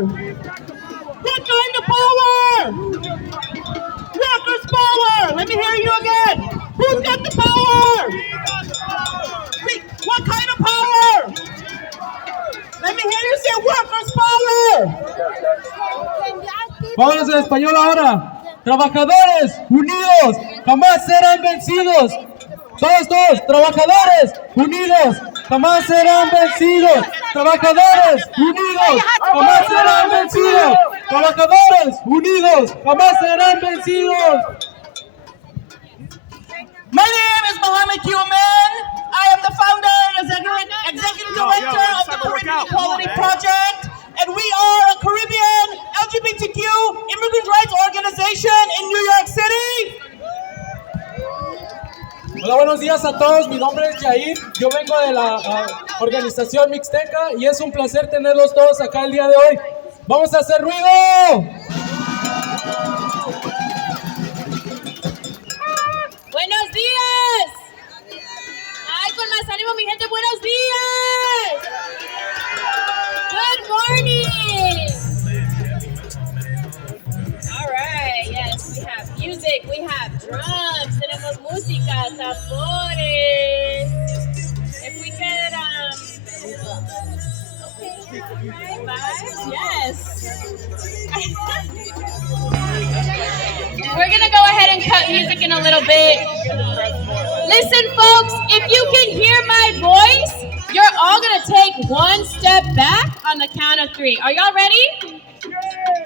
What kind of power? Workers' power! Let me hear you again! Who's got the power? What kind of power? Let me hear you say workers' power! Vámonos en español ahora. Trabajadores unidos jamás serán vencidos. Todos, trabajadores unidos jamás serán vencidos. Trabajadores unidos jamás serán vencidos. Trabajadores unidos jamás serán vencidos. My name is Mohammed Human. I am the founder and executive director of the Caribbean Equality Project. And we are a Caribbean LGBTQ immigrant rights organization in New York City. Hola, buenos días a todos. Mi nombre es Jair. Yo vengo de la organización Mixteca y es un placer tenerlos todos acá el día de hoy. ¡Vamos a hacer ruido! ¡Buenos días! ¡Ay, con más ánimo, mi gente! ¡Buenos días! Good morning! All right, yes, we have music, we have drums, tenemos música, tambores. If we could, okay, all right, vibes, yes. We're gonna go ahead and cut music in a little bit. Listen, folks, if you can hear my voice, you're all gonna take one step back on the count of 3. Are y'all ready?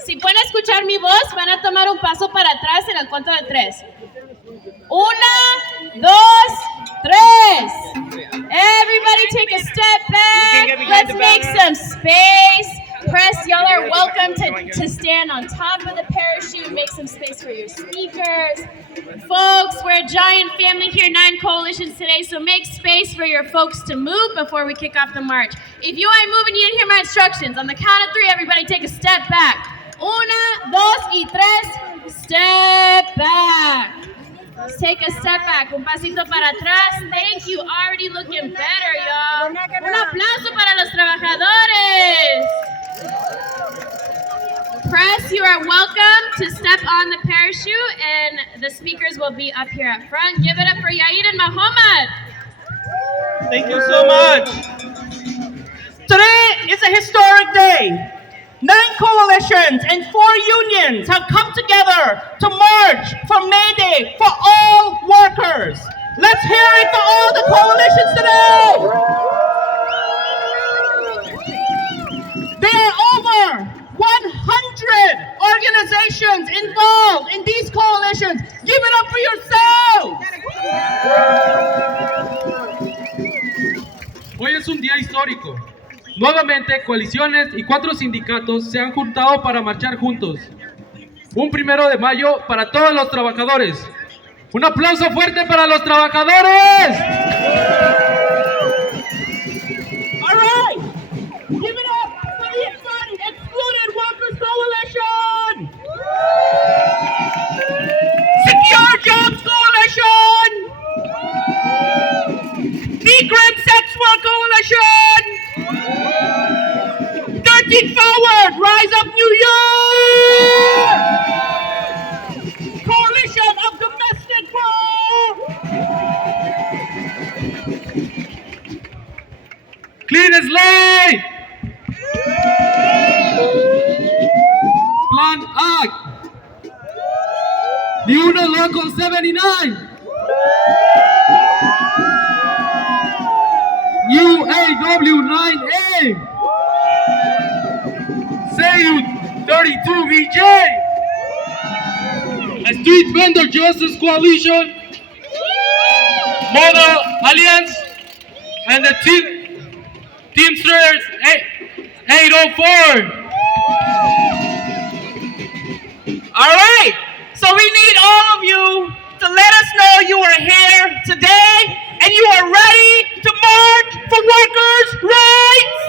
Si pueden escuchar mi voz, van a tomar un paso para atrás en el cuento de 3. 1, 2, 3. Everybody take a step back. Let's make some space. Press, y'all are welcome to stand on top of the parachute. Make some space for your speakers. Folks, we're a giant family here, 9 coalitions today, so make space for your folks to move before we kick off the march. If you ain't moving, you didn't hear my instructions. On the count of 3, everybody take a step back. 1, 2, y 3. Step back. Let's take a step back. Un pasito para atrás. Thank you. Already looking better, y'all. Un aplauso para los trabajadores. Press, you are welcome to step on the parachute, and the speakers will be up here at front. Give it up for Yair and Muhammad. Thank you so much. Today is a historic day. 9 coalitions and 4 unions have come together to march for May Day for all workers. Let's hear it for all the coalitions today. There are over 100 organizations involved in these coalitions. Give it up for yourselves. Hoy es un día histórico. Nuevamente, coaliciones y 4 sindicatos se han juntado para marchar juntos. Un 1 de mayo para todos los trabajadores. ¡Un aplauso fuerte para los trabajadores! All right. Give it up for the Excluded Workers Coalition. Secure Jobs Coalition. Migrant Sex Work Coalition. 13 Forward, Rise Up New York! Coalition of Domestic Work! Clean as slate! Plan Act! Ni uno Local 79! New AW 9A! SAYU 32 VJ! A Street Vendor Justice Coalition! Model Alliance! And the Teamsters 804! All right, so we need all of you to let us know you are here today and you are ready to march for workers' rights.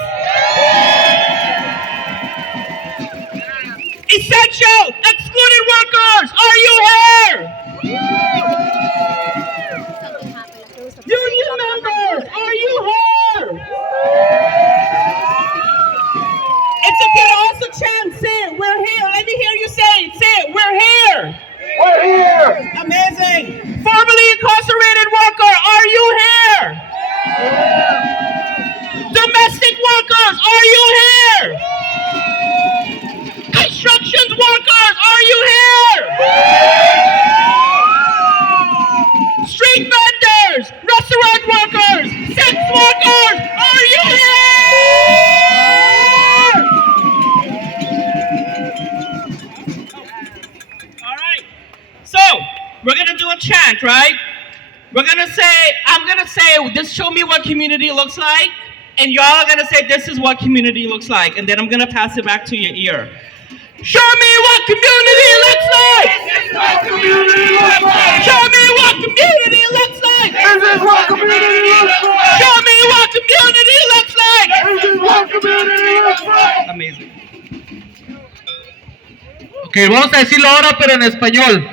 Essential excluded workers, are you here? Union members, are you here? It's okay to also chant, say it, we're here. Let me hear you say it, we're here. We're here. Amazing. Formerly incarcerated worker, are you here? Domestic workers, are you here? Construction workers, are you here? Street vendors, restaurant workers, sex workers, are you here? All right. So, we're going to do a chant, right? I'm going to say, this show me what community looks like. And y'all are going to say, this is what community looks like. And then I'm going to pass it back to your ear. Show me what community looks like! This is what community looks like. Show me what community looks like! This is what community looks like. Show me what community looks like! This is what community looks like. Amazing. Ok, vamos a decirlo ahora, pero en español.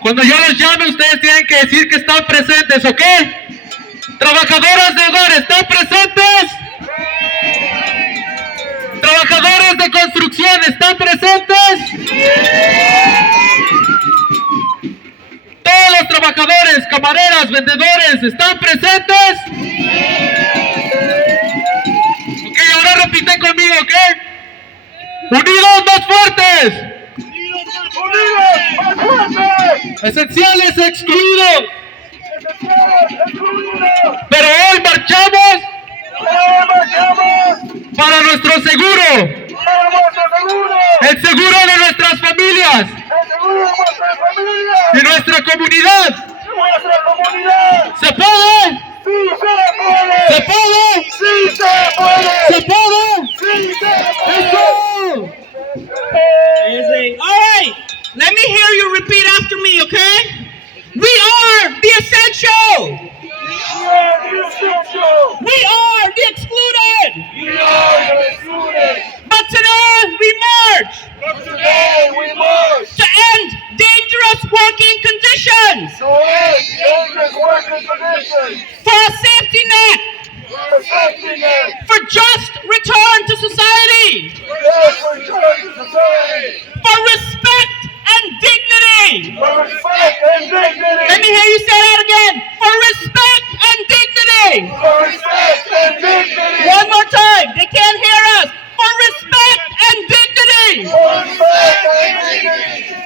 Cuando yo los llame, ustedes tienen que decir que están presentes, ¿ok? Trabajadoras de hogar, ¿están presentes? Trabajadores de construcción, ¿están presentes? Todos los trabajadores, camareras, vendedores, ¿están presentes? Ok, ahora repiten conmigo, ¿ok? Unidos más fuertes. Unidos más fuertes. Esenciales excluidos. Excluidos. Pero hoy marchamos Ahora marchamos para nuestro seguro. para nuestro seguro. El seguro de nuestras familias El seguro de nuestra familia. y nuestra comunidad. Nuestra comunidad. ¿Se puede? Sí se puede. ¿Se puede? Sí se puede. ¿Se puede? Sí se puede. ¡Eso! Amazing. All right. Let me hear you repeat after me, okay? We are the essential. We are the essential. We are the excluded. We are the excluded. But today we march But today we march to end dangerous working conditions, to end dangerous working conditions. for a safety net, For a safety net. for just return to society, Yes, return to society. for respect and dignity. For respect and dignity. Let me hear you say that again. For respect and dignity. For respect and dignity. One more time. They can't hear us. For respect and dignity. For respect and dignity.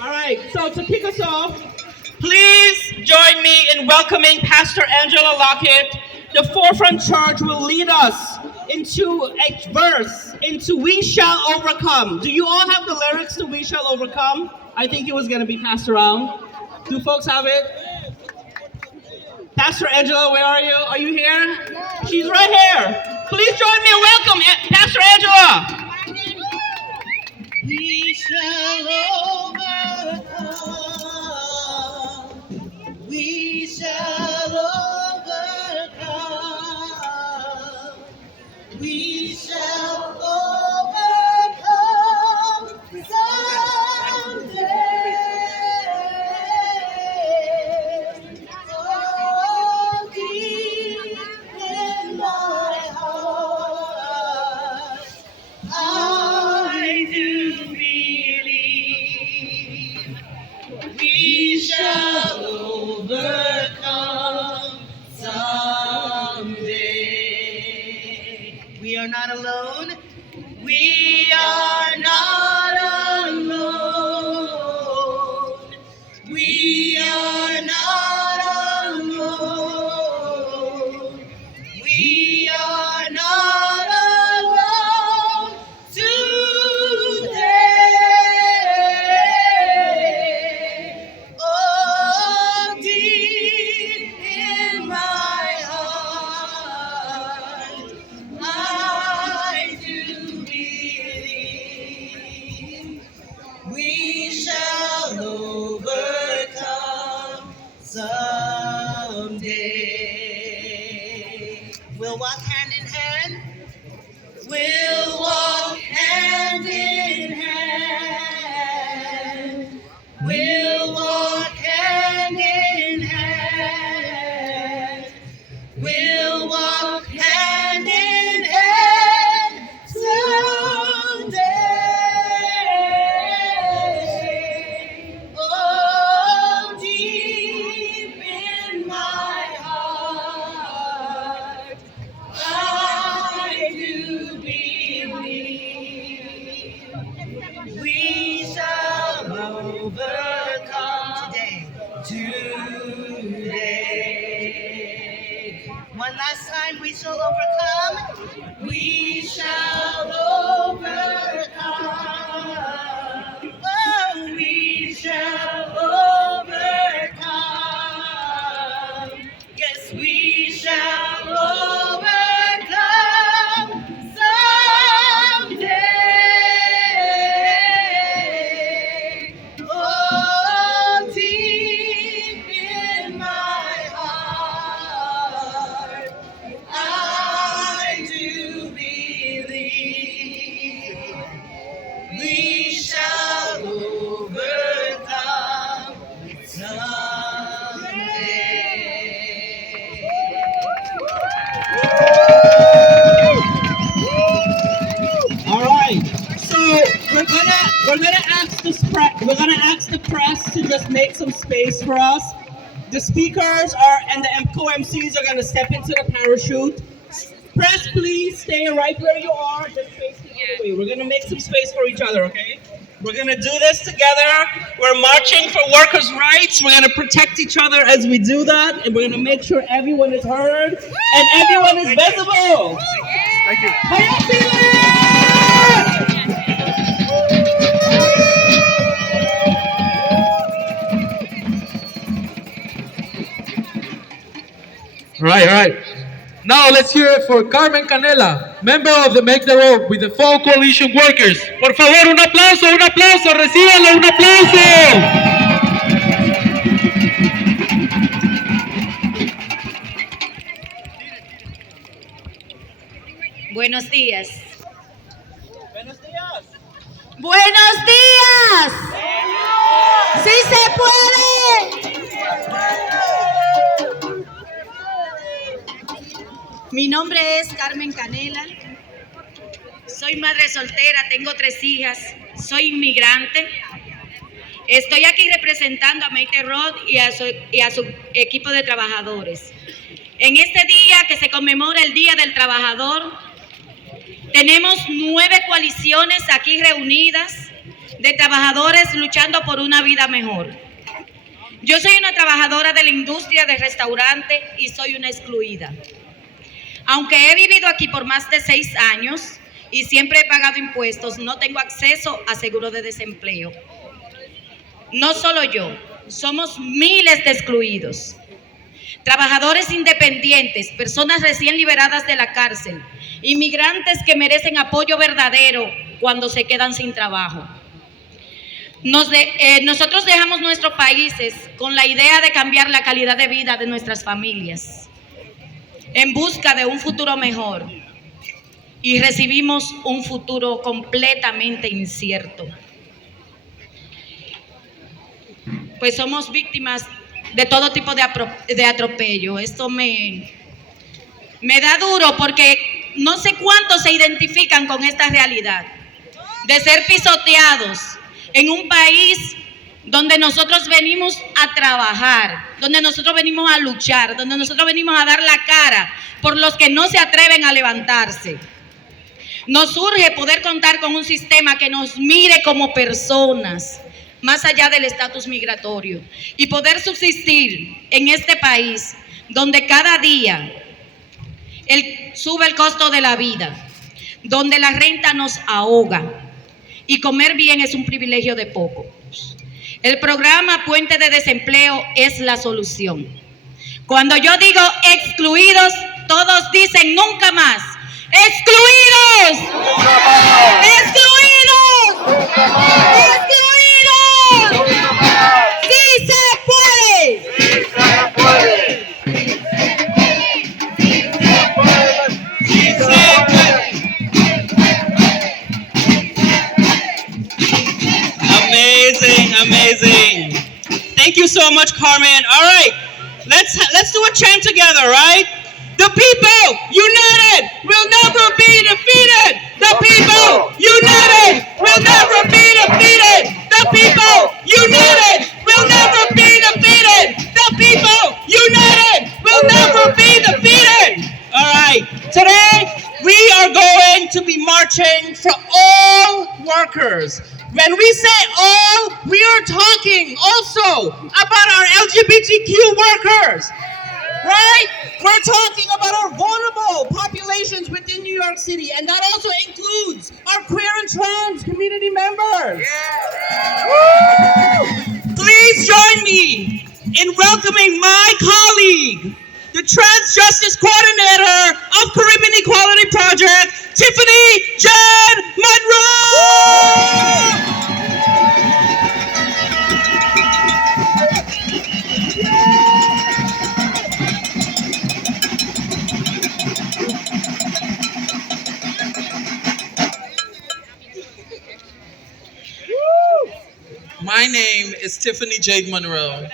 All right, so to kick us off, please join me in welcoming Pastor Angela Lockett. The Forefront Church will lead us into a verse, into We Shall Overcome. Do you all have the lyrics to We Shall Overcome? I think it was going to be passed around. Do folks have it? Pastor Angela, where are you? Are you here? She's right here. Please join me in welcome Pastor Angela. We shall overcome. We shall overcome. We shall overcome someday. Oh, deep in my heart, I do believe we shall overcome someday. We are not alone. We are not alone. We are not alone. We are not alone today. Oh, deep in my heart, I do believe we shall overcome someday. We'll walk hand in hand. We'll walk hand in hand. We'll walk hand in hand. We'll One last time, we shall overcome. We shall overcome. Oh, we shall overcome. Yes, we shall overcome someday. Oh, deep in my heart, I do believe we shall overcome someday. All right. So we're gonna ask the press to just make some space for us. The speakers and the co-MCs are gonna step into the parachute. Press, please stay right where you are. Just face the other way. We're gonna make some space for each other, okay? We're gonna do this together. We're marching for workers' rights. We're gonna protect each other as we do that, and we're gonna make sure everyone is heard and everyone is visible. Thank you. How y'all feeling? All right. Now let's hear it for Carmen Canela, member of the Make the Road with the Fall Coalition Workers. Por favor, un aplauso, recíbanlo, un aplauso. Buenos días. Buenos días. ¡Buenos días! ¡Sí se puede! Mi nombre es Carmen Canela. Soy madre soltera, tengo 3 hijas, soy inmigrante. Estoy aquí representando a Make Road y a su equipo de trabajadores. En este día que se conmemora el Día del Trabajador, tenemos 9 coaliciones aquí reunidas de trabajadores luchando por una vida mejor. Yo soy una trabajadora de la industria de restaurante y soy una excluida. Aunque he vivido aquí por más de 6 años y siempre he pagado impuestos, no tengo acceso a seguro de desempleo. No solo yo, somos miles de excluidos. Trabajadores independientes, personas recién liberadas de la cárcel, inmigrantes que merecen apoyo verdadero cuando se quedan sin trabajo. Nosotros dejamos nuestros países con la idea de cambiar la calidad de vida de nuestras familias, en busca de un futuro mejor, y recibimos un futuro completamente incierto. Pues somos víctimas de todo tipo de atropello. Esto me da duro porque no sé cuántos se identifican con esta realidad de ser pisoteados en un país donde nosotros venimos a trabajar, donde nosotros venimos a luchar, donde nosotros venimos a dar la cara por los que no se atreven a levantarse. Nos urge poder contar con un sistema que nos mire como personas, más allá del estatus migratorio, y poder subsistir en este país donde cada día sube el costo de la vida, donde la renta nos ahoga y comer bien es un privilegio de pocos. El programa Puente de Desempleo es la solución. Cuando yo digo excluidos, todos dicen nunca más. ¡Excluidos! ¡Nunca más! ¡Excluidos! ¡Nunca más! ¡Excluidos! ¡Nunca más! ¡Sí se puede! ¡Sí se puede! ¡Sí se puede! Amazing. Thank you so much, Carmen. All right, let's do a chant together, right? The people united will never be defeated. The people united will never be defeated. The people united will never be defeated. The people united will never be defeated. All right, today we are going to be marching for all workers. When we say all, we are talking also about our LGBTQ workers. right? We're talking about our vulnerable populations within New York City, and that also includes our queer and trans community members. Please join me in welcoming my colleague, the Trans Justice Coordinator of Caribbean Equality Project, Tiffany Jen Monroe! My name is Tiffany Jade Monroe,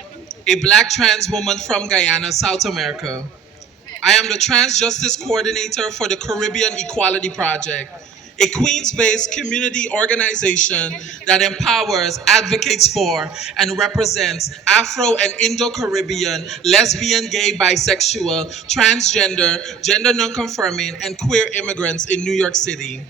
a black trans woman from Guyana, South America. I am the Trans Justice Coordinator for the Caribbean Equality Project, a Queens-based community organization that empowers, advocates for, and represents Afro and Indo-Caribbean, lesbian, gay, bisexual, transgender, gender non-conforming, and queer immigrants in New York City.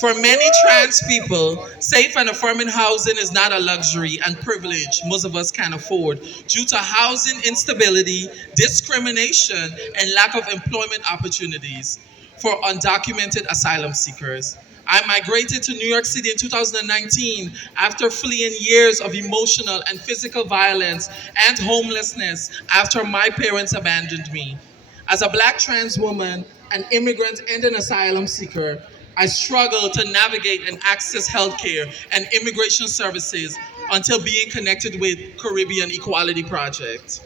For many trans people, safe and affirming housing is not a luxury and privilege most of us can afford due to housing instability, discrimination, and lack of employment opportunities for undocumented asylum seekers. I migrated to New York City in 2019 after fleeing years of emotional and physical violence and homelessness after my parents abandoned me. As a black trans woman, an immigrant, and an asylum seeker, I struggled to navigate and access healthcare and immigration services until being connected with Caribbean Equality Project.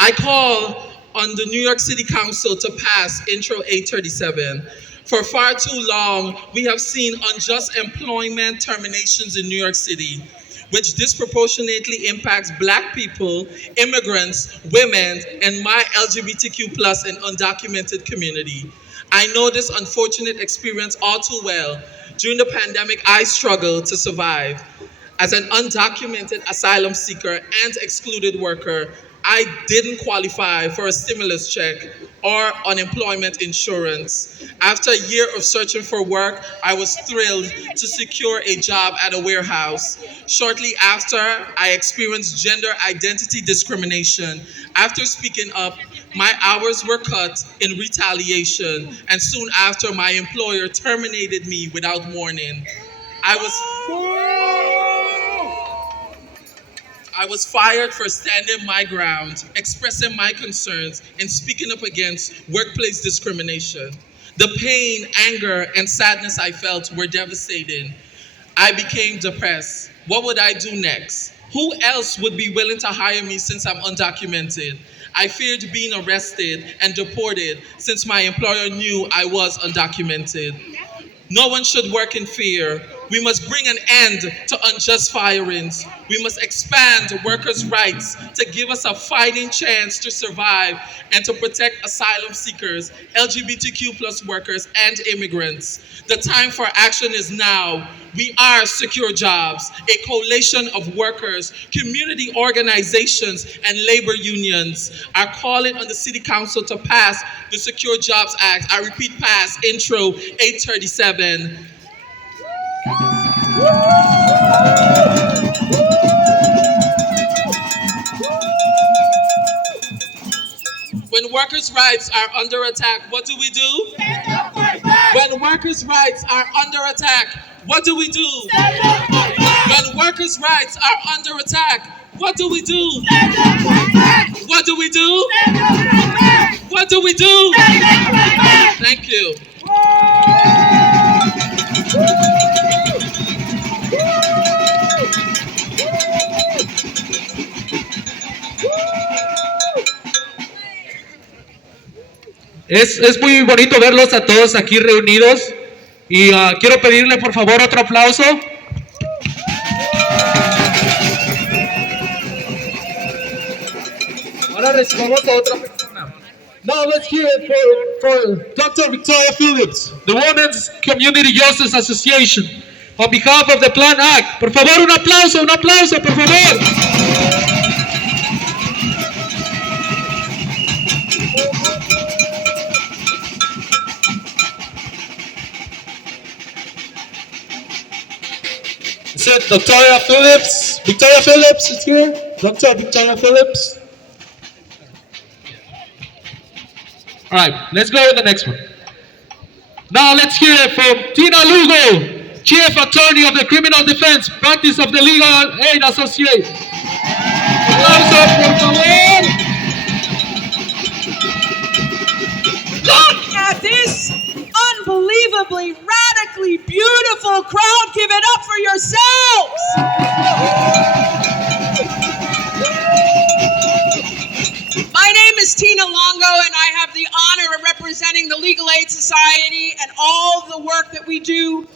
I call on the New York City Council to pass Intro 837. For far too long, we have seen unjust employment terminations in New York City, which disproportionately impacts Black people, immigrants, women, and my LGBTQ plus and undocumented community. I know this unfortunate experience all too well. During the pandemic, I struggled to survive. As an undocumented asylum seeker and excluded worker, I didn't qualify for a stimulus check or unemployment insurance. After a year of searching for work, I was thrilled to secure a job at a warehouse. Shortly after, I experienced gender identity discrimination. After speaking up, my hours were cut in retaliation, and soon after, my employer terminated me without warning. I was fired for standing my ground, expressing my concerns, and speaking up against workplace discrimination. The pain, anger, and sadness I felt were devastating. I became depressed. What would I do next? Who else would be willing to hire me since I'm undocumented? I feared being arrested and deported since my employer knew I was undocumented. No one should work in fear. We must bring an end to unjust firings. We must expand workers' rights to give us a fighting chance to survive and to protect asylum seekers, LGBTQ plus workers, and immigrants. The time for action is now. We are Secure Jobs, a coalition of workers, community organizations, and labor unions are calling on the City Council to pass the Secure Jobs Act. I repeat, pass Intro 837. When workers' rights are under attack, what do we do? When workers' rights are under attack, what do we do? When workers' rights are under attack, what do we do? What do we do? What do we do? Thank you. Es muy bonito verlos a todos aquí reunidos y quiero pedirle por favor otro aplauso. Ahora recibamos a otra persona. Now let's hear it for Dr. Victoria Phillips, the Women's Community Justice Association, on behalf of the Plan Act. Por favor, un aplauso, por favor. Said Victoria Phillips is here. Dr. Victoria Phillips. All right, let's go with the next one. Now let's hear it from Tina Lugo, Chief Attorney of the Criminal Defense Practice of the Legal Aid Association. Aplauso, por favor. Look at this unbelievably, radically beautiful crowd. Give it up for yourselves. My name is Tina Longo, and I have the honor of representing the Legal Aid Society and all the work that we do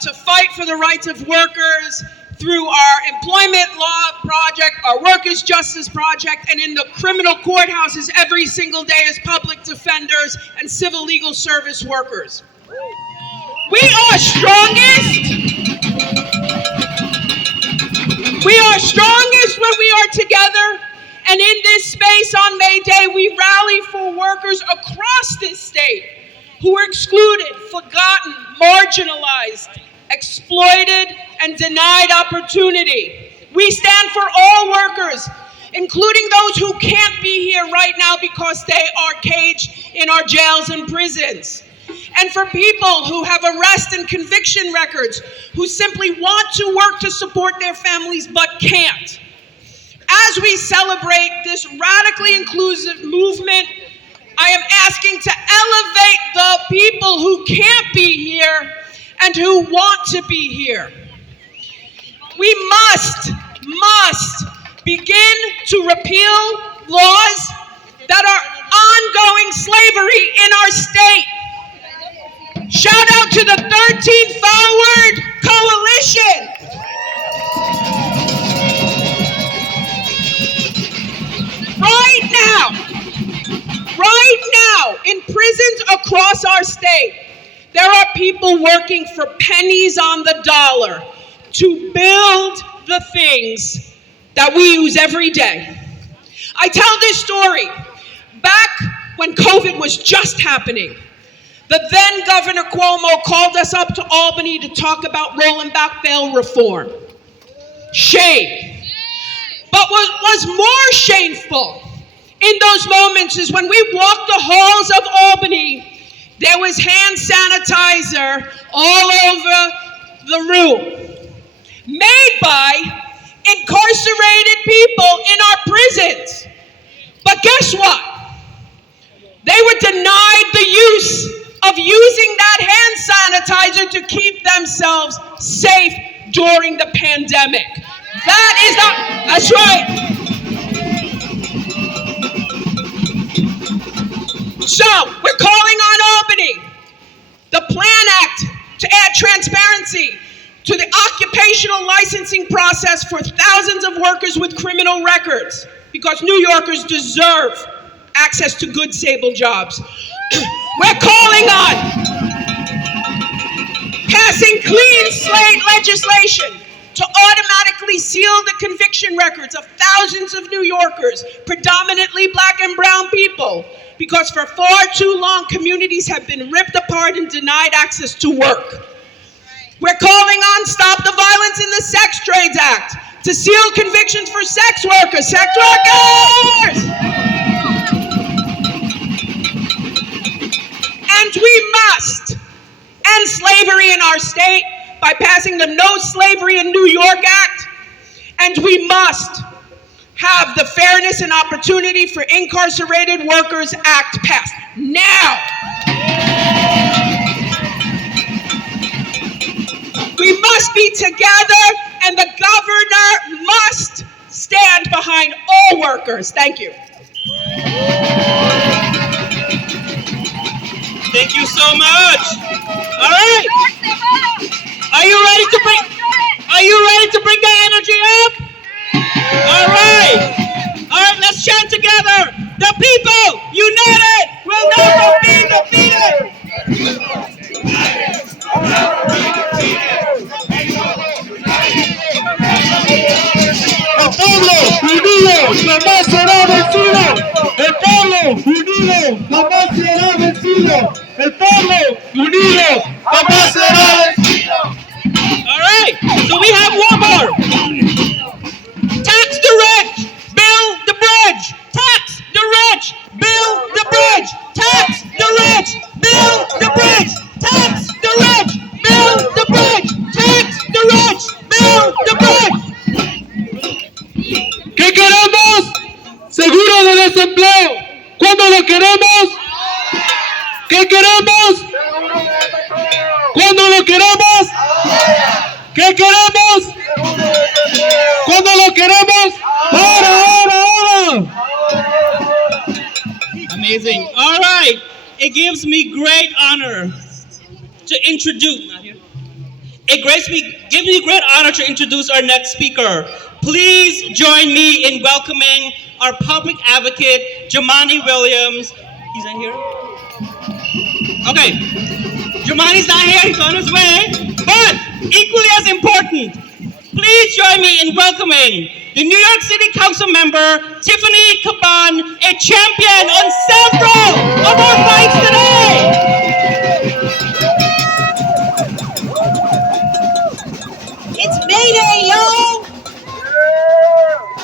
to fight for the rights of workers through our employment law project, our workers' justice project, and in the criminal courthouses every single day as public defenders and civil legal service workers. We are strongest. We are strongest when we are together. And in this space on May Day, we rally for workers across this state who are excluded, forgotten, marginalized, exploited, and denied opportunity. We stand for all workers, including those who can't be here right now because they are caged in our jails and prisons. And for people who have arrest and conviction records, who simply want to work to support their families but can't. As we celebrate this radically inclusive movement, I am asking to elevate the people who can't be here and who want to be here. We must begin to repeal laws that are ongoing slavery in our state. Shout out to the 13th Forward Coalition. Right now, in prisons across our state, there are people working for pennies on the dollar to build the things that we use every day. I tell this story. Back when COVID was just happening, the then Governor Cuomo called us up to Albany to talk about rolling back bail reform. Shame. But what was more shameful in those moments is when we walked the halls of Albany, there was hand sanitizer all over the room, made by incarcerated people in our prisons. But guess what? They were denied the use of using that hand sanitizer to keep themselves safe during the pandemic. That's right. So, we're calling on Albany, the PLAN Act, to add transparency to the occupational licensing process for thousands of workers with criminal records, because New Yorkers deserve access to good, stable jobs. We're calling on passing clean slate legislation to automatically seal the conviction records of thousands of New Yorkers, predominantly Black and brown people, because for far too long, communities have been ripped apart and denied access to work. We're calling on Stop the Violence in the Sex Trades Act to seal convictions for sex workers. And we must end slavery in our state by passing the No Slavery in New York Act. And we must have the Fairness and Opportunity for Incarcerated Workers Act passed now. We must be together, and the governor must stand behind all workers. Thank you. Thank you so much. All right. Are you ready to bring the energy up? All right, let's chant together. The people united will never be defeated. El pueblo unido jamás será vencido. El pueblo unido jamás será vencido. El pueblo unido jamás será vencido. All right, so we have one more. Tax the rich, build the bridge. Tax the rich, build the bridge. rich! Tax the rich! Build the bridge! Tax the rich! Build the bridge! Tax the rich! Build the bridge! ¿Qué queremos? Seguro de desempleo. ¿Cuándo lo queremos? ¿Qué queremos? ¿Cuándo lo queremos? ¿Qué queremos? ¿Cuándo lo queremos? ¡Ahora! Amazing. All right. It gives me great honor to introduce. Gives me great honor to introduce our next speaker. Please join me in welcoming our public advocate, Jumaane Williams. He's not here? Okay. Jumaane's not here. He's on his way. But equally as important, please join me in welcoming the New York City Council member, Tiffany Caban, a champion on several of our fights today. It's Mayday, y'all!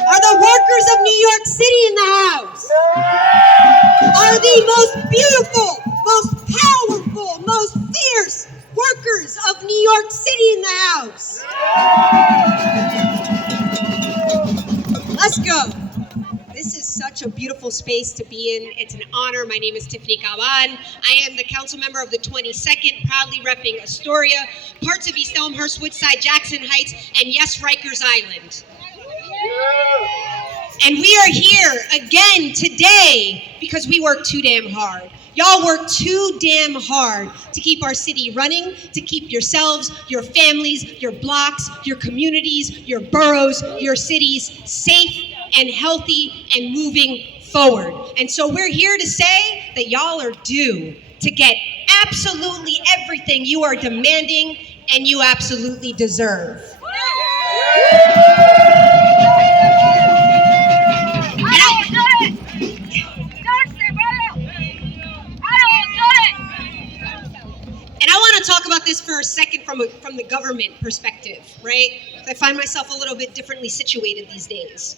Are the workers of New York City in the house? Are the most beautiful, most powerful, most fierce workers of New York City in the house? Let's go. This is such a beautiful space to be in. It's an honor. My name is Tiffany Caban. I am the council member of the 22nd, proudly repping Astoria, parts of East Elmhurst, Woodside, Jackson Heights, and yes, Rikers Island. And we are here again today because we work too damn hard. Y'all work too damn hard to keep our city running, to keep yourselves, your families, your blocks, your communities, your boroughs, your cities safe and healthy and moving forward. And so we're here to say that y'all are due to get absolutely everything you are demanding and you absolutely deserve. And I want to talk about this for a second from the government perspective, right? I find myself a little bit differently situated these days.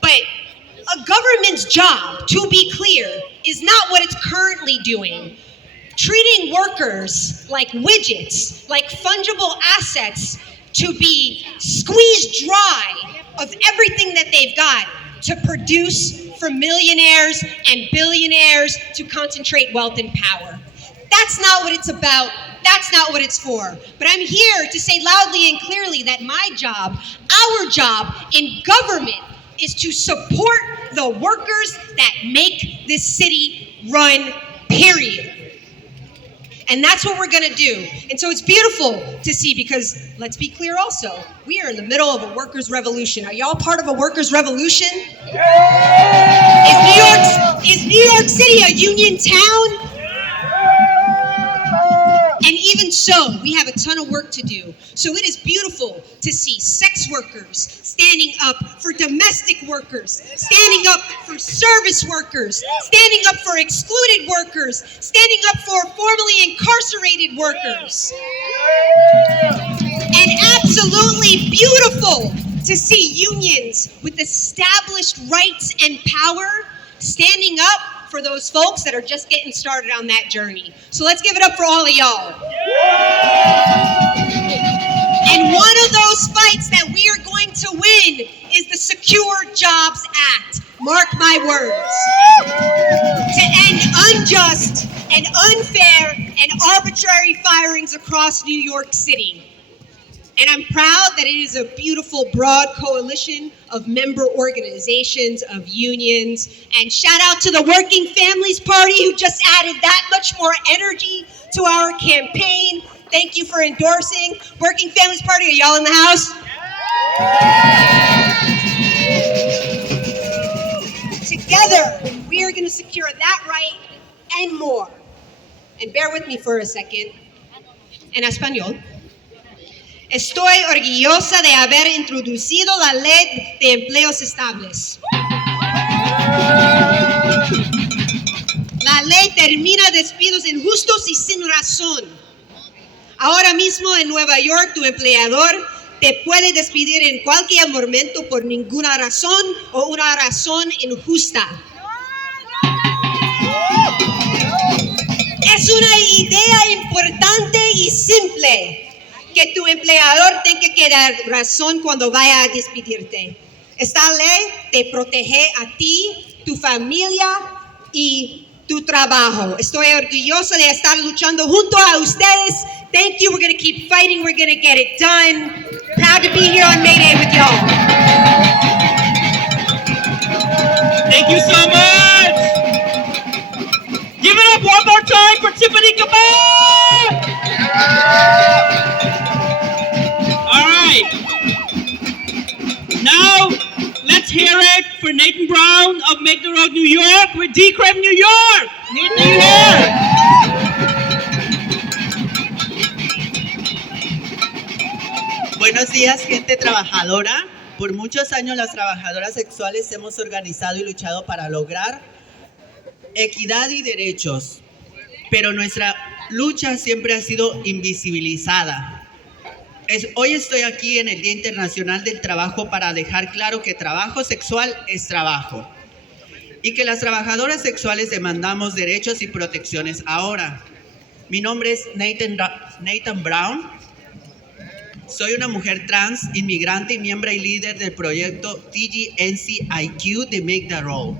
But a government's job, to be clear, is not what it's currently doing. Treating workers like widgets, like fungible assets to be squeezed dry of everything that they've got to produce for millionaires and billionaires to concentrate wealth and power. That's not what it's about. That's not what it's for. But I'm here to say loudly and clearly that my job, our job in government, is to support the workers that make this city run, period. And that's what we're gonna do. And so it's beautiful to see because, let's be clear also, we are in the middle of a workers' revolution. Are y'all part of a workers' revolution? Is New York City a union town? And even so, we have a ton of work to do. So it is beautiful to see sex workers standing up for domestic workers, standing up for service workers, standing up for excluded workers, standing up for formerly incarcerated workers. And absolutely beautiful to see unions with established rights and power standing up for those folks that are just getting started on that journey. So let's give it up for all of y'all. And one of those fights that we are going to win is the Secure Jobs Act. Mark my words. To end unjust and unfair and arbitrary firings across New York City. And I'm proud that it is a beautiful, broad coalition of member organizations, of unions. And shout out to the Working Families Party who just added that much more energy to our campaign. Thank you for endorsing. Working Families Party, are y'all in the house? Together, we are going to secure that right and more. And bear with me for a second. En español. Estoy orgullosa de haber introducido la ley de empleos estables. La ley termina despidos injustos y sin razón. Ahora mismo en Nueva York, tu empleador te puede despedir en cualquier momento por ninguna razón o una razón injusta. Es una idea importante y simple que tu empleador tenga que dar razón cuando vaya a despedirte. Esta ley te protege a ti, tu familia y tu trabajo. Estoy orgulloso de estar luchando junto a ustedes. Thank you. We're going to keep fighting. We're going to get it done. Proud to be here on May Day with y'all. Thank you so much. Give it up one more time for Tiffany Cabal. All right. Now, let's hear it for Nathan Brown of Make the Road New York with Decrim New York. Nathan, New York. Buenos días, gente trabajadora. Por muchos años las trabajadoras sexuales hemos organizado y luchado para lograr equidad y derechos, pero nuestra lucha siempre ha sido invisibilizada. Hoy estoy aquí en el Día Internacional del Trabajo para dejar claro que trabajo sexual es trabajo y que las trabajadoras sexuales demandamos derechos y protecciones ahora. Mi nombre es Nathan Brown. Soy una mujer trans, inmigrante y miembro y líder del proyecto TGNCIQ de Make the Road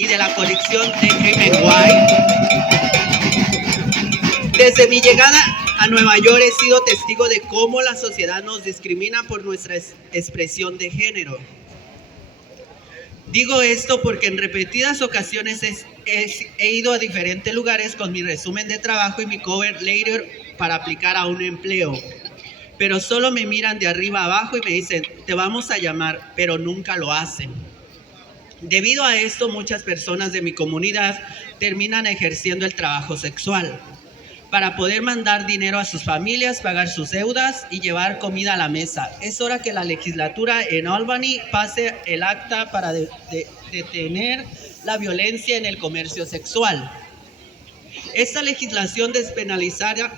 y de la colección DKNY. Desde mi llegada a Nueva York he sido testigo de cómo la sociedad nos discrimina por nuestra expresión de género. Digo esto porque en repetidas ocasiones he ido a diferentes lugares con mi resumen de trabajo y mi cover letter para aplicar a un empleo. Pero solo me miran de arriba abajo y me dicen, te vamos a llamar, pero nunca lo hacen. Debido a esto, muchas personas de mi comunidad terminan ejerciendo el trabajo sexual para poder mandar dinero a sus familias, pagar sus deudas y llevar comida a la mesa. Es hora que la legislatura en Albany pase el acta para detener la violencia en el comercio sexual. Esta legislación despenalizaría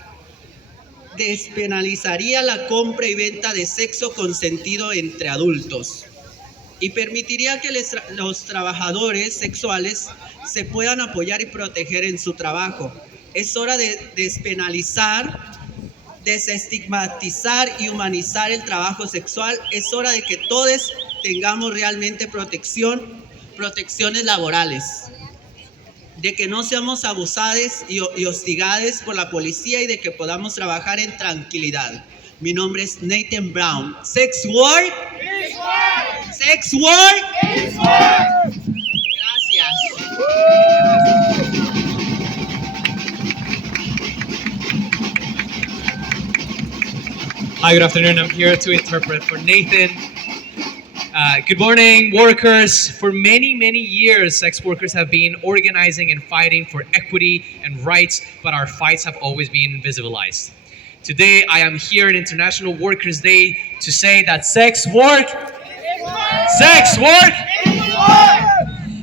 la compra y venta de sexo consentido entre adultos y permitiría que los trabajadores sexuales se puedan apoyar y proteger en su trabajo. Es hora de despenalizar, desestigmatizar y humanizar el trabajo sexual. Es hora de que todos tengamos realmente protecciones laborales, de que no seamos abusados y hostigados por la policía y de que podamos trabajar en tranquilidad. Mi nombre es Nathan Brown. Sex work. Sex work. Gracias. Hi, good afternoon. I'm here to interpret for Nathan. Good morning, workers. For many, many years, sex workers have been organizing and fighting for equity and rights, but our fights have always been invisibilized. Today, I am here on International Workers' Day to say that sex work,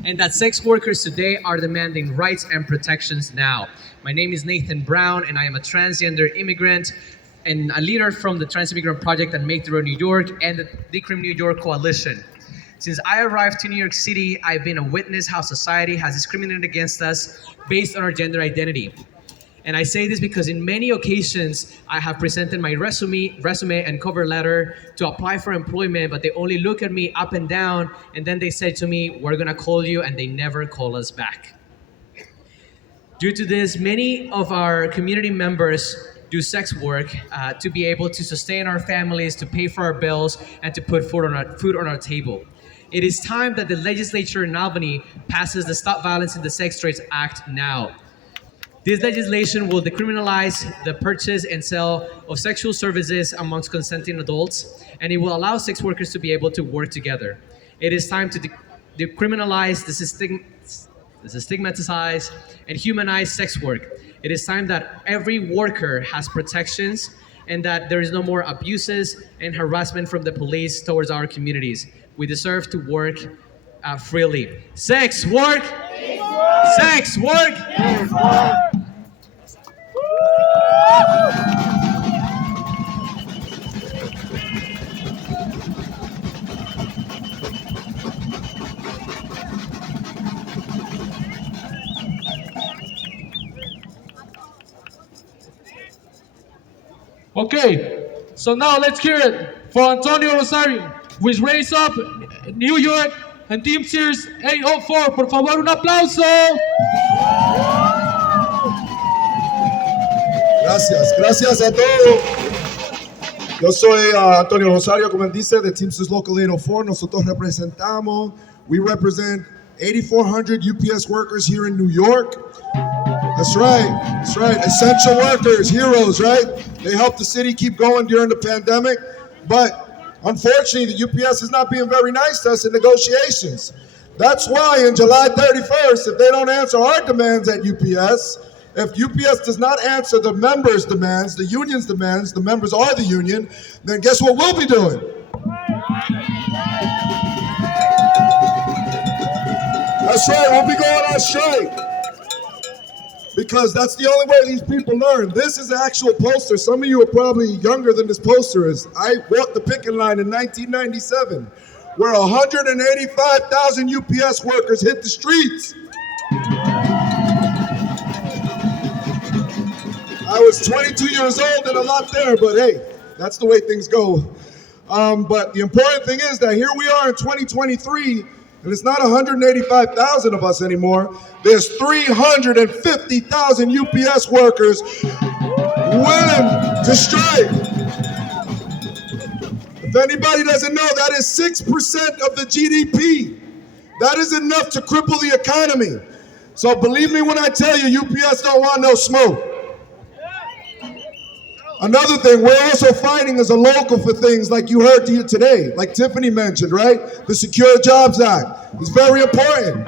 and that sex workers today are demanding rights and protections now. My name is Nathan Brown, and I am a transgender immigrant and a leader from the Trans Immigrant Project and Make the Road New York and the Decrim New York Coalition. Since I arrived to New York City, I've been a witness how society has discriminated against us based on our gender identity. And I say this because in many occasions, I have presented my resume and cover letter to apply for employment, but they only look at me up and down, and then they say to me, we're gonna call you, and they never call us back. Due to this, many of our community members do sex work to be able to sustain our families, to pay for our bills, and to put food on our table. It is time that the legislature in Albany passes the Stop Violence in the Sex Trades Act now. This legislation will decriminalize the purchase and sale of sexual services amongst consenting adults, and it will allow sex workers to be able to work together. It is time to decriminalize, destigmatize, and humanize sex work. It is time that every worker has protections and that there is no more abuses and harassment from the police towards our communities. We deserve to work freely. Sex work! Sex work! Sex work! Okay, so now let's hear it for Antonio Rosario, who is raised up in New York and Team Sears 804. Por favor, un aplauso. Gracias a todos. Yo soy Antonio Rosario, como él dice, de Teamsters Local 804. Nosotros we represent 8,400 UPS workers here in New York. That's right, essential workers, heroes, right? They helped the city keep going during the pandemic, but unfortunately, the UPS is not being very nice to us in negotiations. That's why on July 31st, if they don't answer our demands at UPS, if UPS does not answer the members' demands, the union's demands, the members are the union, then guess what we'll be doing? That's right, we'll be going on strike. Because that's the only way these people learn. This is the actual poster. Some of you are probably younger than this poster is. I walked the picket line in 1997, where 185,000 UPS workers hit the streets. I was 22 years old and a lot there, but hey, that's the way things go. But the important thing is that here we are in 2023, and it's not 185,000 of us anymore. There's 350,000 UPS workers willing to strike. If anybody doesn't know, that is 6% of the GDP. That is enough to cripple the economy. So believe me when I tell you, UPS don't want no smoke. Another thing, we're also fighting as a local for things like you heard here today, like Tiffany mentioned, right? The Secure Jobs Act is very important.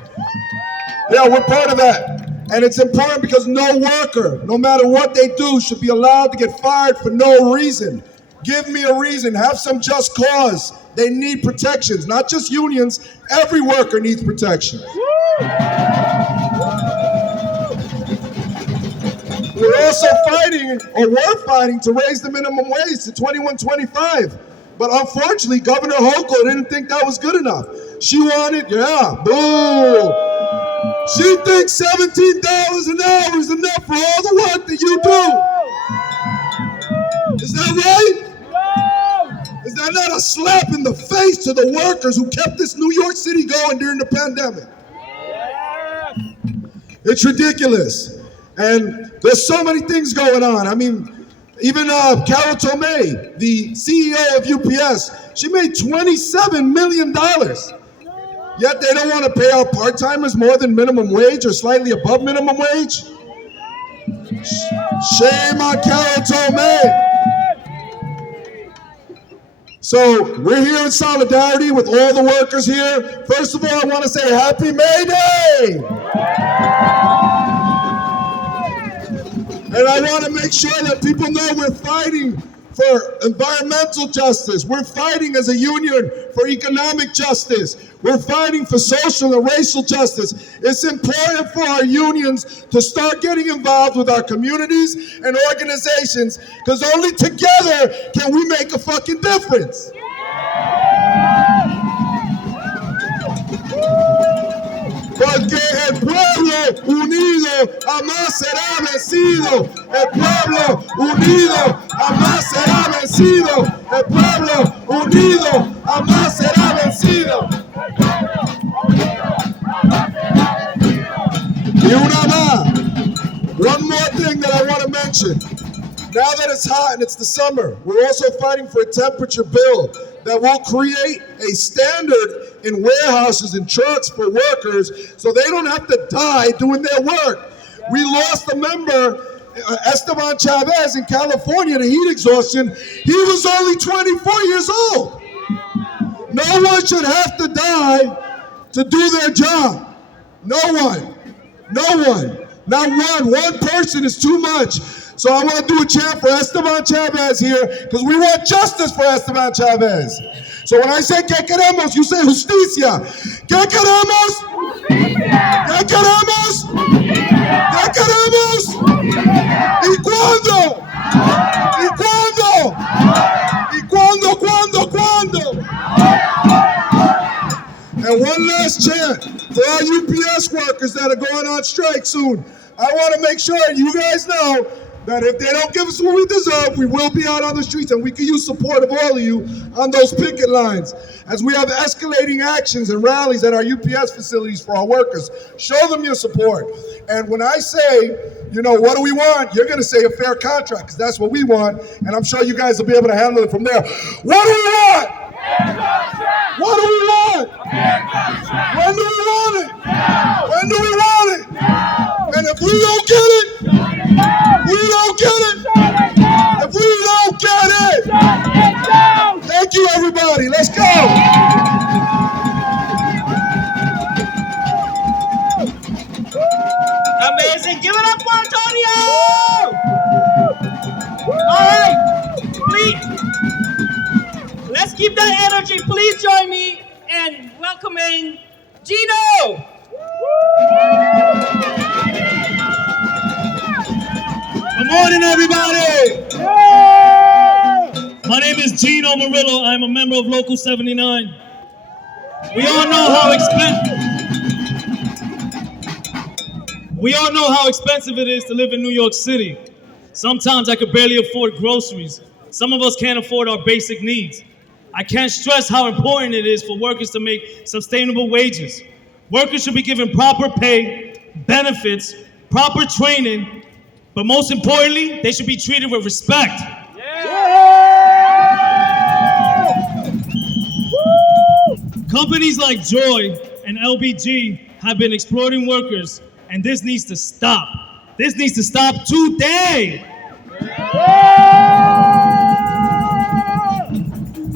Yeah, we're part of that. And it's important because no worker, no matter what they do, should be allowed to get fired for no reason. Give me a reason, have some just cause. They need protections, not just unions. Every worker needs protection. We're also we're fighting to raise the minimum wage to $21.25. But unfortunately, Governor Hochul didn't think that was good enough. She wanted, boo. She thinks $17 an hour is enough for all the work that you do. Is that right? Is that not a slap in the face to the workers who kept this New York City going during the pandemic? It's ridiculous. And there's so many things going on. I mean, even Carol Tomei, the CEO of UPS, she made $27 million. Yet they don't want to pay our part-timers more than minimum wage or slightly above minimum wage. Shame on Carol Tomei. So we're here in solidarity with all the workers here. First of all, I want to say Happy May Day. And I want to make sure that people know we're fighting for environmental justice. We're fighting as a union for economic justice. We're fighting for social and racial justice. It's important for our unions to start getting involved with our communities and organizations, because only together can we make a fucking difference. Porque el pueblo unido jamás será vencido. El pueblo unido jamás será vencido. El pueblo unido jamás será vencido. Y una más. One more thing that I want to mention. Now that it's hot and it's the summer, we're also fighting for a temperature bill that will create a standard in warehouses and trucks for workers so they don't have to die doing their work. We lost a member, Esteban Chavez in California, to heat exhaustion. He was only 24 years old. No one should have to die to do their job. No one. No one. Not one. One person is too much. So I want to do a chant for Esteban Chavez here, because we want justice for Esteban Chavez. So when I say ¿qué queremos?, you say justicia. ¿Qué queremos? Justicia. ¿Qué queremos? Justicia. ¿Qué queremos? Justicia. ¿Y cuándo? ¿Y cuándo? ¿Y cuándo, cuándo, cuándo? And one last chant for our UPS workers that are going on strike soon. I want to make sure you guys know that if they don't give us what we deserve, we will be out on the streets, and we can use support of all of you on those picket lines. As we have escalating actions and rallies at our UPS facilities for our workers, show them your support. And when I say, you know, what do we want? You're going to say a fair contract, because that's what we want, and I'm sure you guys will be able to handle it from there. What do we want? What do we want? When do we want it? When do we want it? And if we don't get it, we don't get it. If we don't get it, thank you, everybody. Let's go. Amazing. Give it up for Antonio. All right. Please. Let's keep that energy. Please join me in welcoming Gino. Good morning, everybody. My name is Gino Murillo. I'm a member of Local 79. We all know how expensive it is to live in New York City. Sometimes I could barely afford groceries. Some of us can't afford our basic needs. I can't stress how important it is for workers to make sustainable wages. Workers should be given proper pay, benefits, proper training, but most importantly, they should be treated with respect. Companies like Joy and LBG have been exploiting workers, and this needs to stop. This needs to stop today.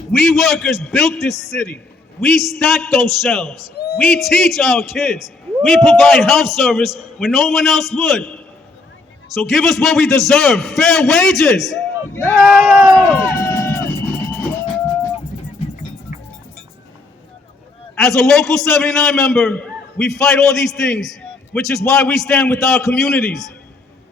We workers built this city. We stacked those shelves. We teach our kids. We provide health service when no one else would. So give us what we deserve, fair wages. As a Local 79 member, we fight all these things, which is why we stand with our communities.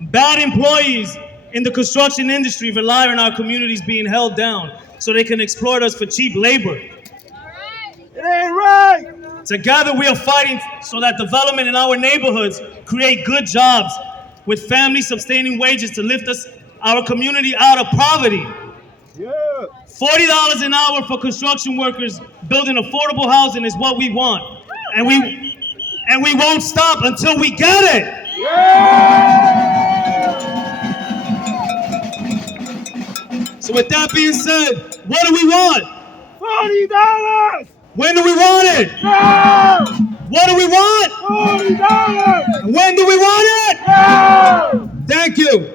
Bad employees in the construction industry rely on our communities being held down so they can exploit us for cheap labor. It ain't right! Together we are fighting so that development in our neighborhoods create good jobs with family-sustaining wages to lift our community out of poverty. $40 an hour for construction workers building affordable housing is what we want. And we won't stop until we get it! So with that being said, what do we want? $40! When do we want it? Now! What do we want? $40! When do we want it? Now! Thank you.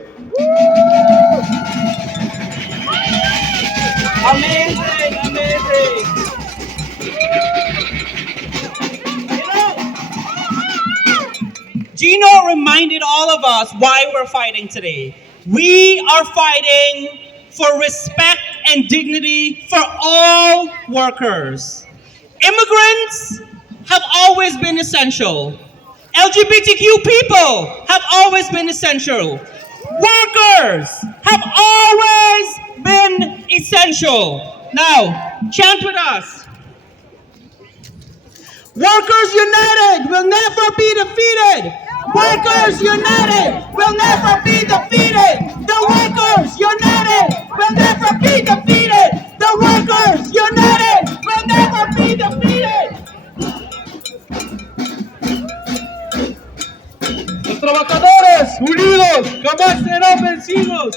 Amazing, amazing. Gino reminded all of us why we're fighting today. We are fighting for respect and dignity for all workers. Immigrants have always been essential. LGBTQ people have always been essential. Workers have always been essential. Now, chant with us. Workers united will never be defeated. Workers united will never be defeated. The workers united will never be defeated. The workers united will never be defeated. Los trabajadores unidos jamás serán vencidos.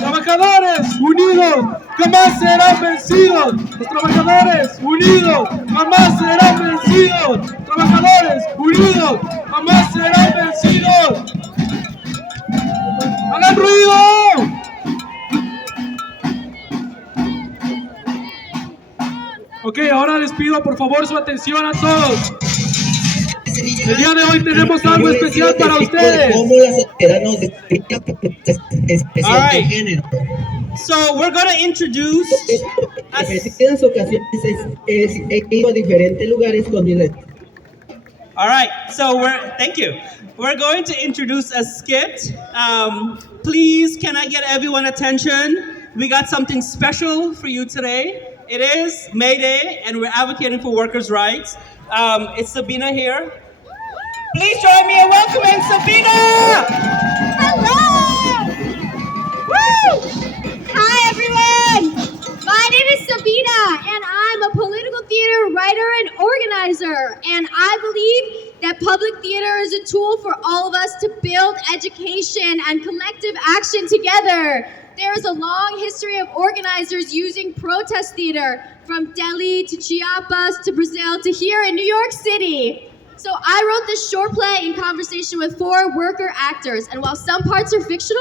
Trabajadores unidos jamás serán vencidos. Los trabajadores unidos jamás serán vencidos. Trabajadores unidos jamás serán vencidos. ¡Hagan ruido! Ok, ahora les pido por favor su atención a todos. El día de hoy tenemos algo especial para ustedes. All right. So we're going to introduce. All right. So thank you. We're going to introduce a skit. Please, can I get everyone attention? We got something special for you today. It is May Day, and we're advocating for workers' rights. It's Sabina here. Please join me in welcoming Sabina! Hello! is a tool for all of us to build education and collective action together. There is a long history of organizers using protest theater from Delhi to Chiapas to Brazil to here in New York City. So I wrote this short play in conversation with 4 worker actors, and while some parts are fictional,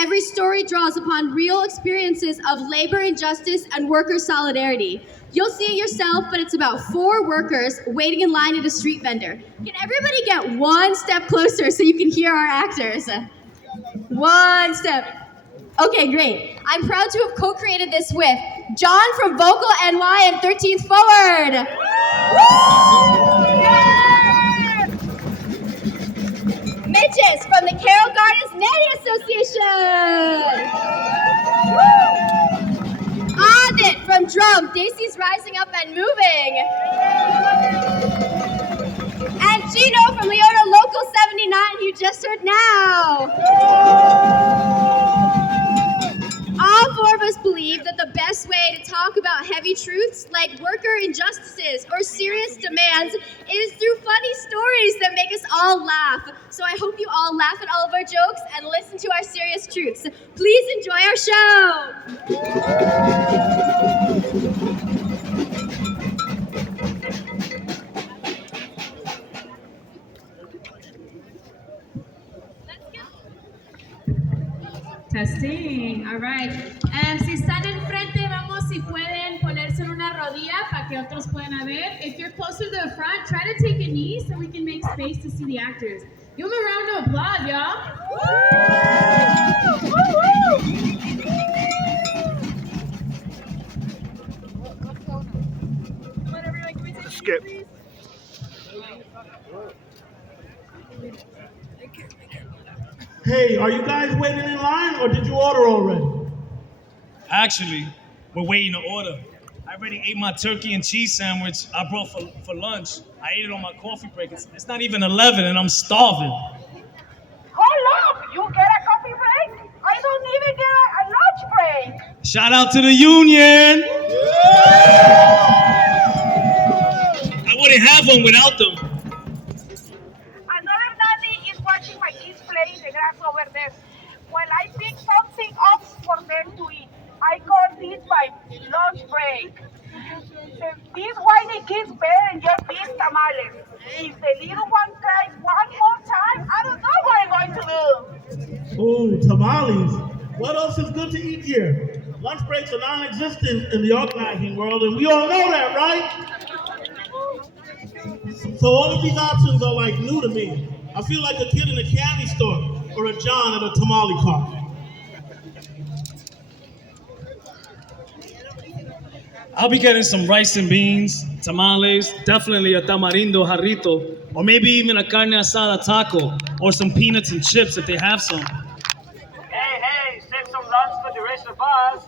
every story draws upon real experiences of labor injustice and worker solidarity. You'll see it yourself, but it's about 4 workers waiting in line at a street vendor. Can everybody get one step closer so you can hear our actors? One step. Okay, great. I'm proud to have co-created this with John from Vocal NY and 13th Forward. Mitches from the Carroll Gardens Nanny Association. Adit from Drum, Daisy's Rising Up and Moving. And Gino from Leona Local 79, you just heard now. All 4 of us believe that the best way to talk about heavy truths like worker injustices or serious demands is through funny stories that make us all laugh. So I hope you all laugh at all of our jokes and listen to our serious truths. Please enjoy our show. Testing, all right. Si están enfrente, vamos, si pueden ponerse en una rodilla para que otros puedan ver. If you're closer to the front, try to take a knee so we can make space to see the actors. Give them a round of applause, y'all. Skip. Hey, are you guys waiting in line or did you order already? Actually, we're waiting to order. I already ate my turkey and cheese sandwich I brought for lunch. I ate it on my coffee break. It's not even 11 and I'm starving. Hold up! You get a coffee break? I don't even get a lunch break. Shout out to the union! I wouldn't have one without them. Another nanny is watching my kids play in the grass over there. While I pick something up for them to eat, I call this my lunch break. These whiny kids better than just these tamales. If the little one cries one more time, I don't know what I'm going to do. Ooh, tamales. What else is good to eat here? Lunch breaks are non-existent in the organizing world, and we all know that, right? So all of these options are like new to me. I feel like a kid in a candy store or a John at a tamale cart. I'll be getting some rice and beans, tamales, definitely a tamarindo jarrito, or maybe even a carne asada taco, or some peanuts and chips if they have some. Hey, save some lunch for the rest of us.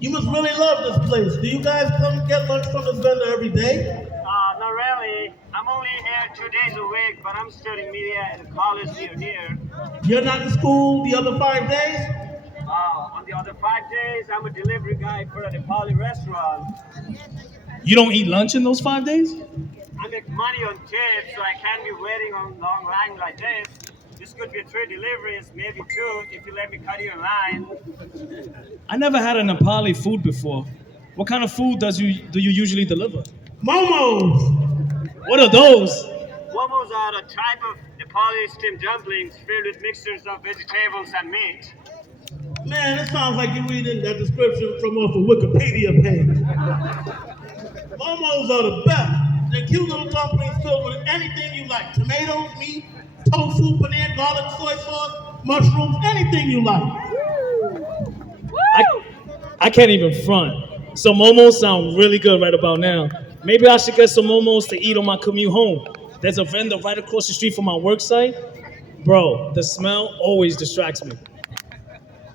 You must really love this place. Do you guys come get lunch from this vendor every day? Not really. I'm only here 2 days a week, but I'm studying media at a college near here. You're not in school the other 5 days? On the other 5 days, I'm a delivery guy for a Nepali restaurant. You don't eat lunch in those 5 days? I make money on tips, so I can't be waiting on long line like this. This could be 3 deliveries, maybe 2, if you let me cut you in line. I never had a Nepali food before. What kind of food do you usually deliver? Momos! What are those? Momos are a type of Nepali steamed dumplings filled with mixtures of vegetables and meat. Man, it sounds like you're reading that description from off a Wikipedia page. Momos are the best. They're cute little dumplings filled with anything you like. Tomatoes, meat, tofu, paneer, garlic, soy sauce, mushrooms, anything you like. I can't even front. So momos sound really good right about now. Maybe I should get some momos to eat on my commute home. There's a vendor right across the street from my work site. Bro, the smell always distracts me.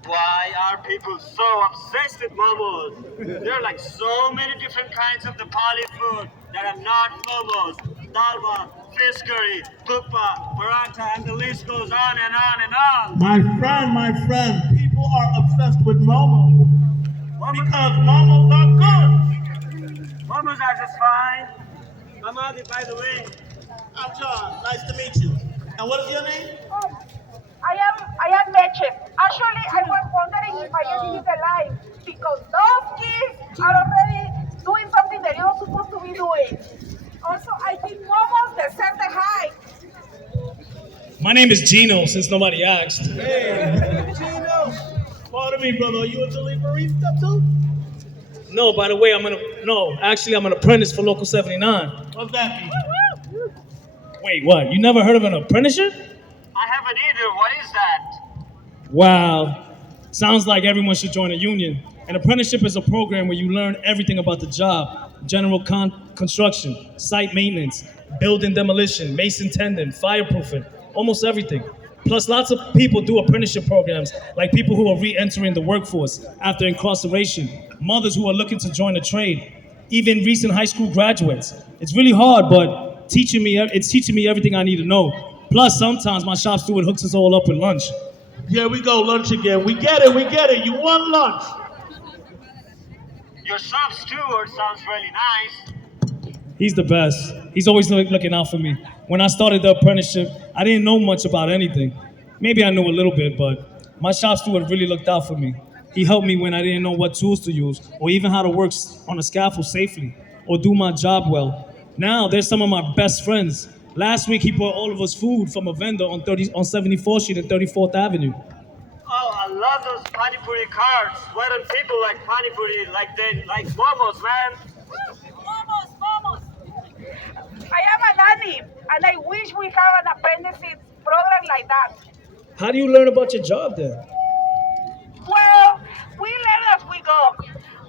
Why are people so obsessed with momos? There are like so many different kinds of Nepali food that are not momos. Dalba, fish curry, thukpa, paratha, and the list goes on and on and on. My friend, people are obsessed with momos. Because momos are good. Momos are just fine. I'm Adi, by the way. I'm John. Nice to meet you. And what is your name? I am Meche. Actually, I was wondering if I can still alive because those kids are already doing something they're not supposed to be doing. Also, I think Momos deserve the hype. My name is Gino, since nobody asked. Hey, Gino. Pardon me, brother. Are you a deliverista too? No, by the way, I'm an apprentice for Local 79. What's that mean? Wait, what? You never heard of an apprenticeship? I haven't either. What is that? Wow. Sounds like everyone should join a union. An apprenticeship is a program where you learn everything about the job. General construction, site maintenance, building demolition, mason tending, fireproofing, almost everything. Plus, lots of people do apprenticeship programs, like people who are re-entering the workforce after incarceration, mothers who are looking to join a trade, even recent high school graduates. It's really hard, but it's teaching me everything I need to know. Plus, sometimes my shop steward hooks us all up with lunch. Here we go, lunch again. We get it. You want lunch. Your shop steward sounds really nice. He's the best. He's always looking out for me. When I started the apprenticeship, I didn't know much about anything. Maybe I knew a little bit, but my shop steward really looked out for me. He helped me when I didn't know what tools to use, or even how to work on a scaffold safely, or do my job well. Now, they're some of my best friends. Last week, he brought all of us food from a vendor on 74th Street and 34th Avenue. Oh, I love those pani puri carts. Why don't people like pani puri like momos, man? Momos. I am a nanny, and I wish we have an apprenticeship program like that. How do you learn about your job then? Well, we learn as we go,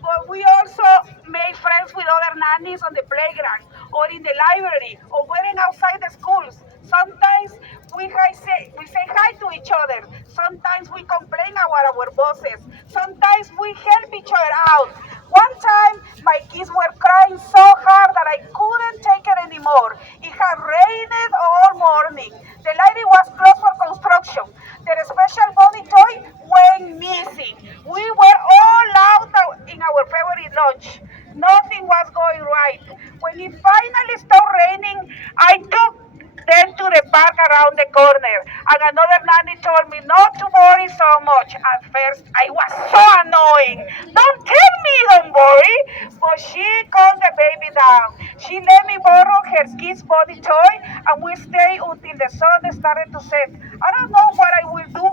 but we also make friends with other nannies on the playground, or in the library, or waiting outside the schools. Sometimes we say hi to each other. Sometimes we complain about our bosses. Sometimes we help each other out. One time, my kids were crying so hard that I couldn't take it anymore. It had rained all morning. The library was closed for construction. Their special bunny toy went missing. We were all out in our favorite lunch. Nothing was going right. When it finally stopped raining, I took them to the park around the corner, and another nanny told me not to worry so much. At first, I was so annoying. Don't tell me, don't worry. But she calmed the baby down. She let me borrow her kid's body toy, and we stayed until the sun started to set. I don't know what I will do,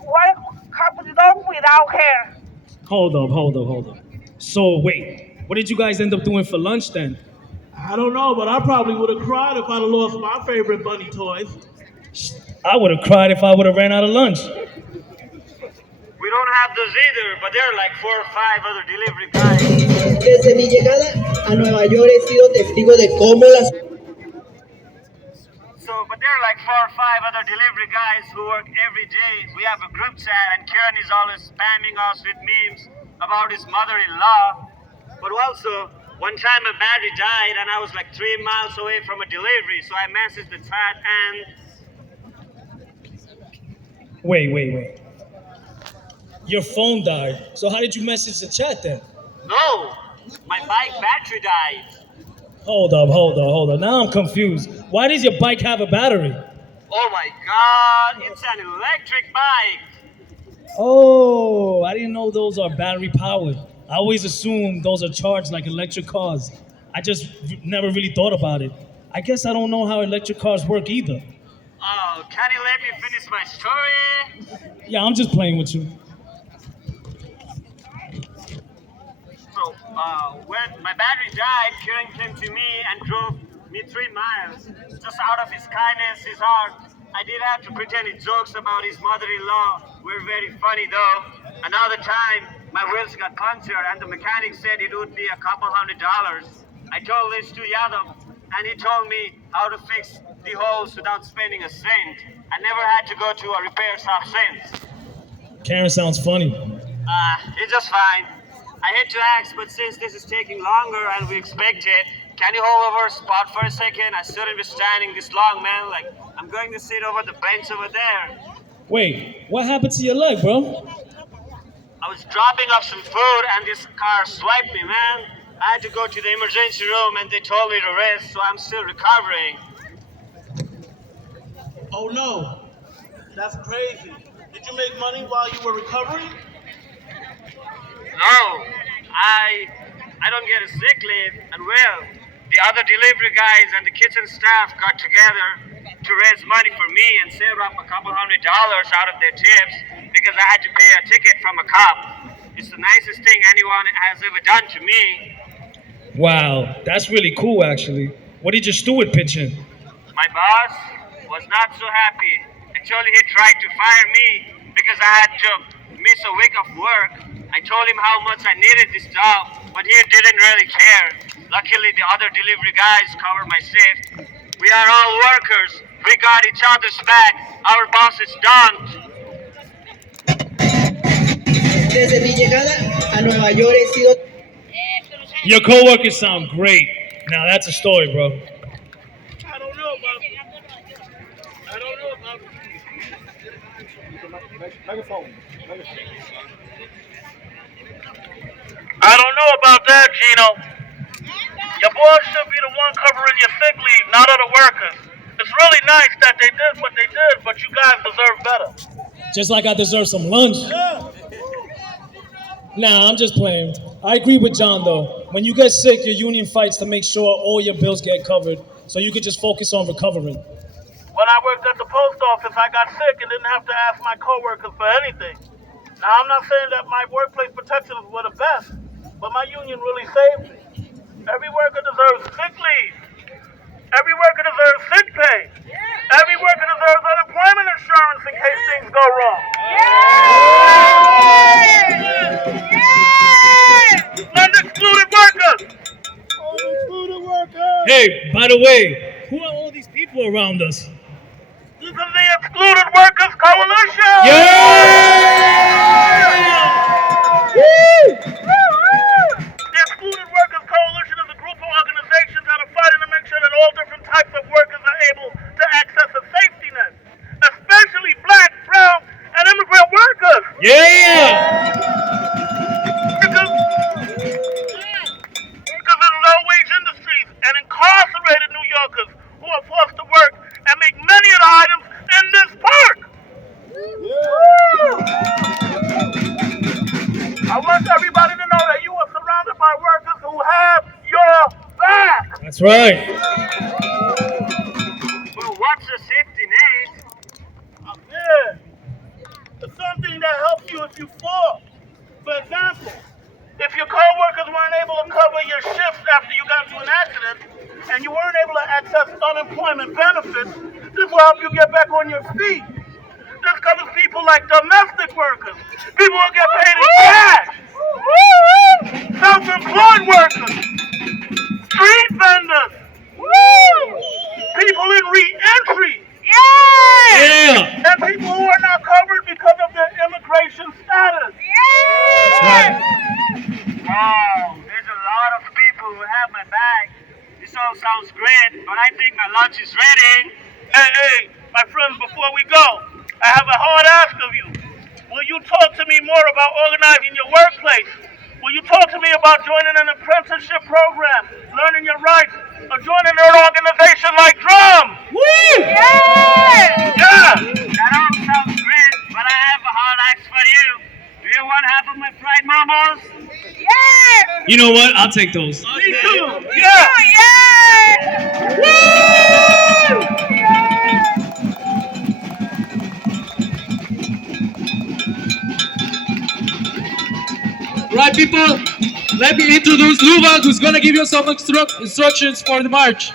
what I have done without her. Hold up. So, wait, what did you guys end up doing for lunch then? I don't know, but I probably would have cried if I'd have lost my favorite bunny toys. I would have cried if I would have ran out of lunch. We don't have those either, but there are like 4 or 5 other delivery guys. Desde mi llegada a Nueva York he sido testigo de cómo las... But there are like 4 or 5 other delivery guys who work every day. We have a group chat, and Kieran is always spamming us with memes about his mother-in-law. But also, one time a battery died and I was like 3 miles away from a delivery, so I messaged the chat and... Wait. Your phone died. So how did you message the chat then? No, my bike battery died. Hold up. Now I'm confused. Why does your bike have a battery? Oh my God, it's an electric bike. Oh, I didn't know those are battery powered. I always assumed those are charged like electric cars. I just never really thought about it. I guess I don't know how electric cars work either. Oh, can you let me finish my story? Yeah, I'm just playing with you. So, when my battery died, Kieran came to me and drove me 3 miles. Just out of his kindness, his heart. I did have to pretend he jokes about his mother-in-law. We're very funny though. Another time, my wheels got punctured and the mechanic said it would be a couple $100. I told this to Yadav and he told me how to fix the holes without spending a cent. I never had to go to a repair shop since. Karen sounds funny. It's just fine. I hate to ask, but since this is taking longer and we expect it, can you hold over a spot for a second? I shouldn't be standing this long, man. Like, I'm going to sit over the bench over there. Wait, what happened to your leg, bro? I was dropping off some food and this car swiped me, man. I had to go to the emergency room and they told me to rest, so I'm still recovering. Oh no, that's crazy. Did you make money while you were recovering? No, I don't get a sick leave, and well, the other delivery guys and the kitchen staff got together to raise money for me and save up a couple $100 out of their tips because I had to pay a ticket from a cop. It's the nicest thing anyone has ever done to me. Wow, that's really cool, actually. What did your steward pitch in? My boss was not so happy. Actually, he tried to fire me because I had to miss a week of work. I told him how much I needed this job, but he didn't really care. Luckily, the other delivery guys covered my shift. We are all workers. We got each other's back. Our boss is done. Desde mi llegada a Nueva York he sido... Your coworkers sound great. Now that's a story, bro. I don't know about that, Gino. Your boss should be the one covering your sick leave, not other workers. It's really nice that they did what they did, but you guys deserve better. Just like I deserve some lunch. Nah, I'm just playing. I agree with John, though. When you get sick, your union fights to make sure all your bills get covered, so you can just focus on recovering. When I worked at the post office, I got sick and didn't have to ask my coworkers for anything. Now, I'm not saying that my workplace protections were the best, but my union really saved me. Every worker deserves sick leave. Every worker deserves sick pay. Every worker deserves unemployment insurance in case things go wrong. Unexcluded workers. Hey, by the way, who are all these people around us? This is the Excluded Workers Coalition. The Excluded Workers Coalition is a group of organizations that are fighting to make sure that all different types of workers are able to access a safety net, especially black, brown, and immigrant workers. Because in low-wage industries and incarcerated New Yorkers who are forced to work and make many of the items in this park. I want everybody to know that you are surrounded by workers who have your back. That's right. Well, what's a safety net? Yeah. It's something that helps you if you fall. For example, if your co-workers weren't able to cover your shifts after you got into an accident, and you weren't able to access unemployment benefits, this will help you get back on your feet. This covers people like domestic workers, people who get paid in cash, self-employed workers, street vendors, people in re-entry, and people who are not covered because of their immigration status. Wow, there's a lot of people who have my back. This all sounds great, but I think my lunch is ready. Hey, my friends, before we go, I have a hard ask of you. Will you talk to me more about organizing your workplace? Will you talk to me about joining an apprenticeship program, learning your rights, or joining an organization like Drum? That all sounds great, but I have a hard ask for you. Do you want half of my fried momos? You know what? I'll take those. Me too. Right, people, let me introduce Luva, who's gonna give you some instructions for the march.